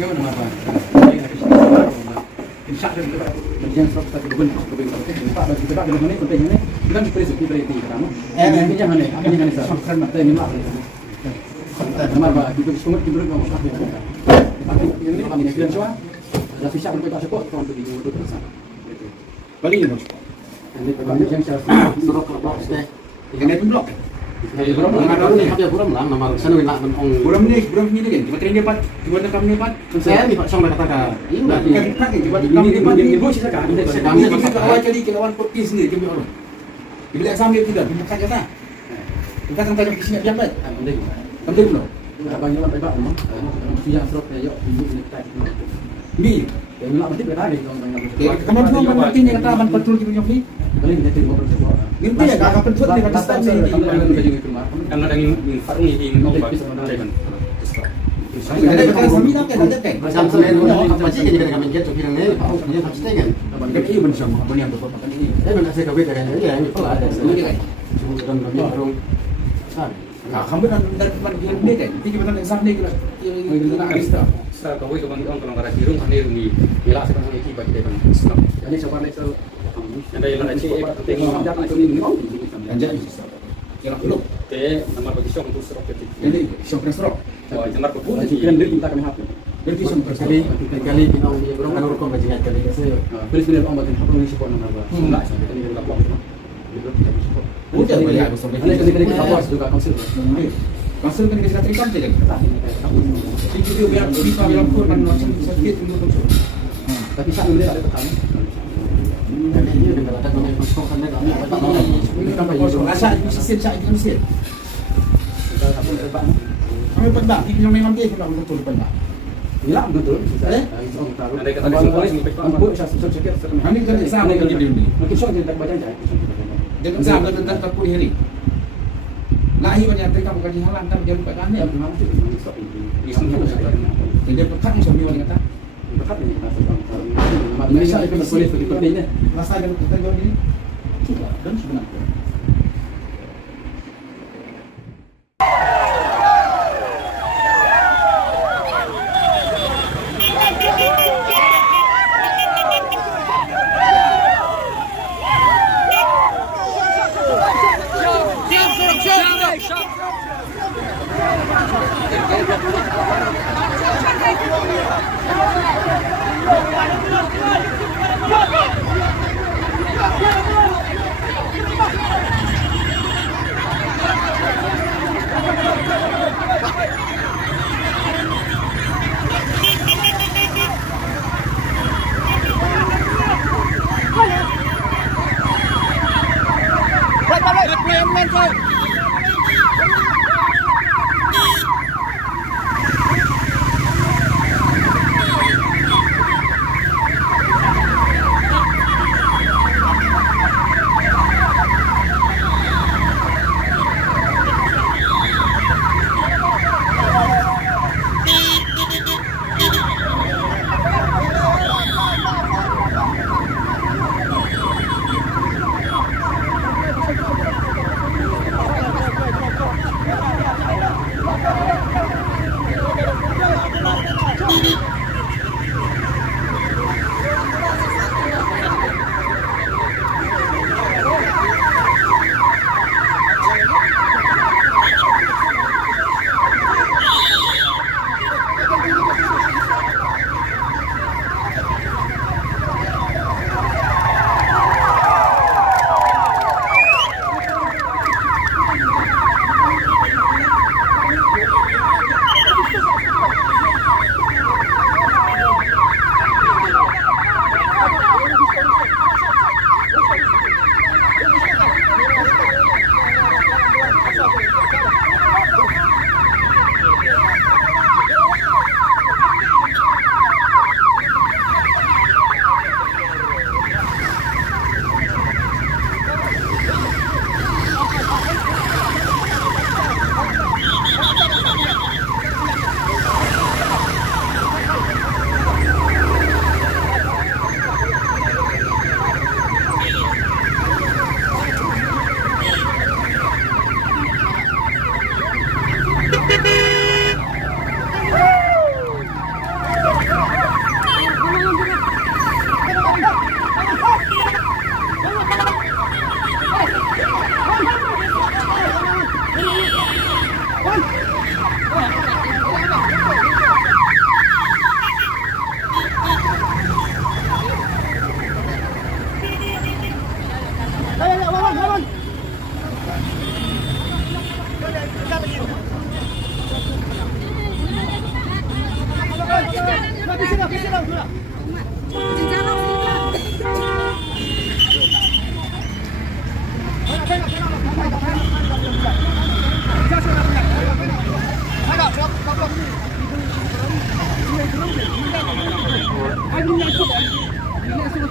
gimana apa? Insya Allah bagian serap kita kebun Pak bagi kita dengan ini penting ini kita bisa berarti kamu. Yang jangan sah. Mata ini lah. Nomor Pak kita semua kita berumur apa ya? Ini kami nak bilang soal. Ada fisik untuk kita support untuk di mulut terasa. Balik ini bos. Ini kami yang saya serap blok deh. Ini blok. Hay buram lang araw ni, buram lang namar sana wala man ong buram ni din. Tiba train dapat, tiba nakam ni pat. Saya ni sang kata. Ini kan tiba kami ni pat ni bos sa ka. Kami ni sa awal kali kinawan podcast ni kami orang. Bila exam dia tidak, bukan kata. Bukan sampai di sini dia pat. Penting belum? Abang jalan baik memang. Yang serok ya yo ibu ni tak. Ni, yang nak mesti berada di kamu semua penting ni kata abang betul gitu ni. Paling dia tengok betul. Ginti ya kakak pentut di Pakistan ni. Karena ada ingin farung ini ingin obat. Ada kan sami nak ada kan. Macam selain macam jadi dengan menjadi tu pirang ni, dia pasti kan. Kan ini bersama punya betul makan ini. Benar saya kawin dengan dia ini pula ada. Ini kan. Cuma dalam farung. Nah, kamu dan ni kan. Tiga betul exam ni kira. Ini nak arista. Setelah kawin kau orang kalau ada birung ni ni. Bila sekarang ini bagi dia kan. Jadi coba ni tu. Yang dari mana sih? Tengok macam tu ni. Anjay. Kira belum. Nomor bagi syok untuk serok ketik. Ini syok serok. Oh, nomor pun. Kan dia minta kami hapus. Berarti syok kali kita orang kan urut bagi kali kasi. Bila orang bagi hapus ni syok nomor apa? Enggak, ini kita blok. Udah banyak besar. Ini kita hapus juga konsul. Konsul kan kita terima saja. Jadi dia biar kita biar pun kan macam sakit untuk konsul. Tapi saat ini ada tekanan. Ini dengan ada kami konsulkan kami ini kan bagi rasa mesin saya itu mesin. Kita apa depan. Kami pendak, ini memang dia kita betul pendak. Iya betul. Ada kata polis ni Pak. Saya cakap kami kan exam ni ini. Mungkin sok kita baca aja. Dia exam tentang 40 hari. Lahi banyak mereka bukan dihalang kan dia lupa kan ya memang itu sok ini. Dia pekat suami orang kata. Pekat ini Malaysia itu boleh seperti ini. Rasa dengan kita jual ini tidak dan sebenarnya.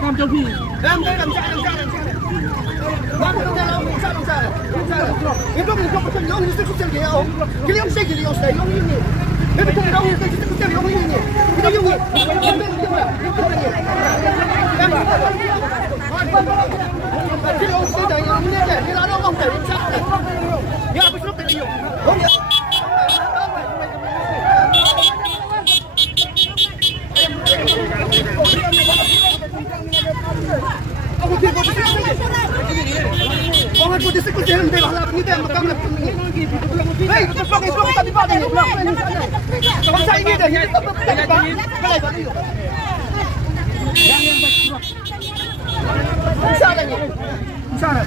Làm cho gì? Làm đây làm sao? Làm không ra đâu, sao làm sao? Cái đó mình không có chân ông sẽ cái ông. Cái ông sẽ cái ông sẽ ông như thế. Cái mình không đâu cái ông như thế. Cái đó như thế. Cái ông sẽ đây như thế. Cái đó ông phải làm sao? Ya habis lu tadi. Oh ya. Aku tidak bisa. Orang putih sekut jalan deh lah ini teh makam lah ini. Hei, blok tadi Pak ini. Blok. Saya ini dah. Sana ni. Sana.